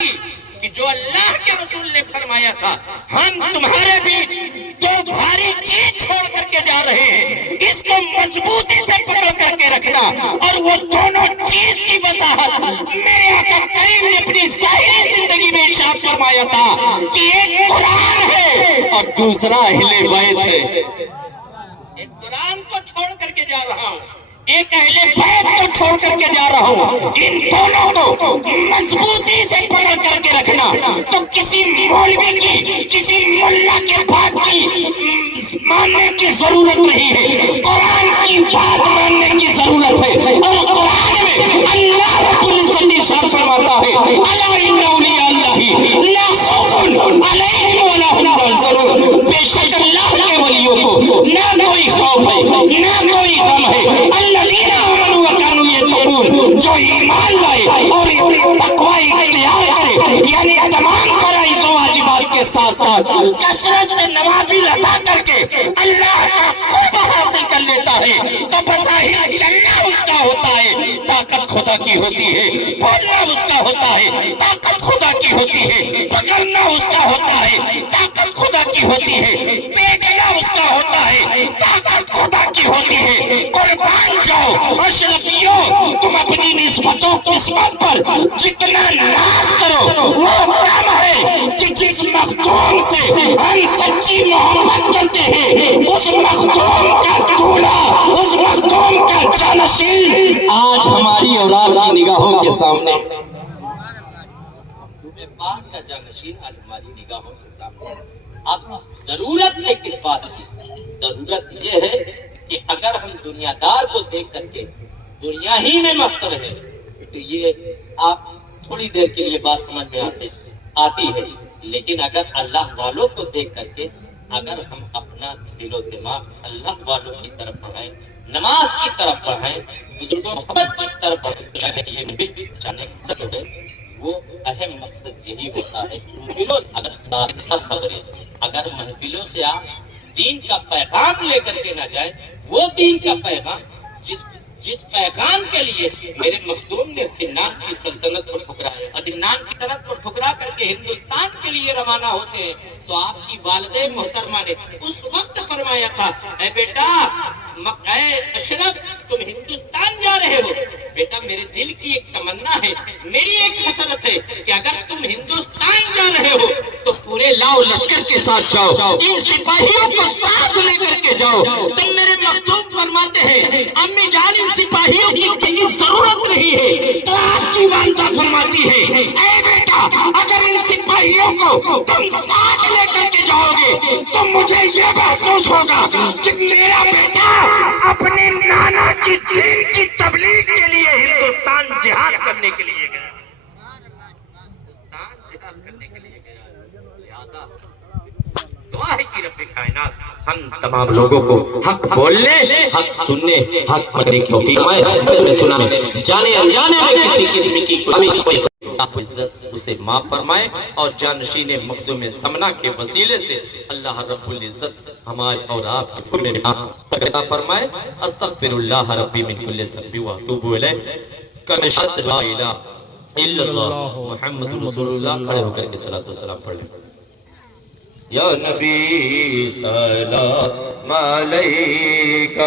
کہ جو اللہ کے رسول نے فرمایا تھا ہم تمہارے بیچ دو بھاری چیز چھوڑ کر کے جا رہے ہیں، اس کو مضبوطی سے پکڑ کر کے رکھنا، اور وہ دونوں چیز کی وضاحت میرے آقا کریم نے اپنی ظاہری زندگی میں ارشاد فرمایا تھا کہ ایک قرآن ہے اور دوسرا اہل بیت ہے۔ ایک قرآن کو چھوڑ کر کے جا رہا ہوں، ایک اہل بیت کو چھوڑ کر کے جا رہا ہوں، ان دونوں کو مضبوطی سے پکڑ کر کے رکھنا۔ تو کسی مولوی کی، کسی ملا کے بات کی ماننے کی ضرورت نہیں ہے، قرآن کی بات ماننے کی ضرورت ہے۔ اور قرآن میں اللہ رب العزت ارشاد فرماتا ہے الا ان اولیاء اللہ لا خوف علیہم ولا هم يحزنون، بے شک اللہ کے ولیوں کو نہ کوئی خوف ہے نہ کوئی غم ہے، الذین آمنوا وکانوا یتقون، جو ایمان لائے اور تقوی اختیار کرے، یعنی تمام فرائض و واجبات کے ساتھ ساتھ کثرت سے نوافل ادا کر کے اللہ کا قرب حاصل کر لیتا ہے، تو بظاہر چلنا اس کا ہوتا ہے، طاقت خدا کی ہوتی ہے، بولنا اس کا ہوتا ہے، طاقت خدا کی ہوتی ہے، پکڑنا اس کا ہوتا ہے، طاقت خدا کی ہوتی ہے، دیکھنا اس کا ہوتا ہے، طاقت خدا کی ہوتی ہے۔ قربان جاؤ اشرفیوں، تم اپنی نسبتوں قسمت پر جتنا ناز کرو، وہ کم ہے کہ جس مخدوم سے ہم سچی محبت کرتے ہیں، اس مخدوم کا دولہا، اس مخدوم کا جانشین آج ہماری اولاد کی نگاہوں کے سامنے، پاک کا جانشین آج ہماری نگاہوں کے سامنے۔ اب ضرورت ہے کس بات کی؟ ضرورت یہ ہے کہ اگر ہم دنیا دار کو دیکھ کر کے دنیا ہی میں مست رہے تو یہ آپ تھوڑی دیر کے لیے بات سمجھ میں آتی ہے، لیکن اگر اللہ والوں کو دیکھ کر کے اگر ہم اپنا دل و دماغ اللہ والوں کی طرف بڑھائیں، نماز کی طرف بڑھائیں، بزرگوں محبت کی طرف بڑھائیں، وہ اہم مقصد یہی ہوتا ہے۔ اگر محفلوں سے آپ دین کا پیغام لے کر کے نہ جائیں، وہ دین کا پیغام جس پیغام کے لیے میرے مخدوم نے سنان کی سلطنت کو ٹھکرایا، عدنان کی طرف کو ٹھکرا کر کے ہندوستان کے لیے روانہ ہوتے ہیں، تو آپ کی والدہ محترمہ نے اس وقت فرمایا تھا اے بیٹا، اے اشرف، تم ہندوستان جا رہے ہو، بیٹا میرے دل کی ایک تمنا ہے، میری ایک حسرت ہے کہ اگر تم ہندوستان جا رہے ہو تو پورے لاؤ لشکر کے ساتھ جاؤ، ان سپاہیوں کو ساتھ لے کر کے جاؤ۔ تم میرے مخدوم فرماتے ہیں امی جان ان سپاہیوں کی ضرورت نہیں ہے، تو آپ کی والدہ فرماتی ہے اے بیٹا، اگر ان سپاہیوں کو تم ساتھ لے کر کے جاؤ گے تو مجھے یہ محسوس ہوگا کہ میرا بیٹا اپنے نانا کی دین کی تبلیغ کے لیے ہندوستان جہاد کرنے کے لیے گیا، لہذا دعا ہے کہ رب کائنات ہم تمام لوگوں کو حق بولنے، حق سننے، حق پکڑنے کی توفیق فرمائے۔ سنانے جانے انجانے میں کسی قسم کی کمی اسے معاف فرمائے، اور جانشین مخدوم سمنا کے وسیلے سے اللہ رب العزت ہمارے اور آپ کے کل عطا فرمائے۔ استغفر اللہ ربی من کل ذنب واتوب الیہ، کمشت لا الہ الا اللہ محمد رسول اللہ۔ کھڑے ہو کر کے صلاۃ والسلام پڑھ لیں۔ یا نبی سلام علیکہ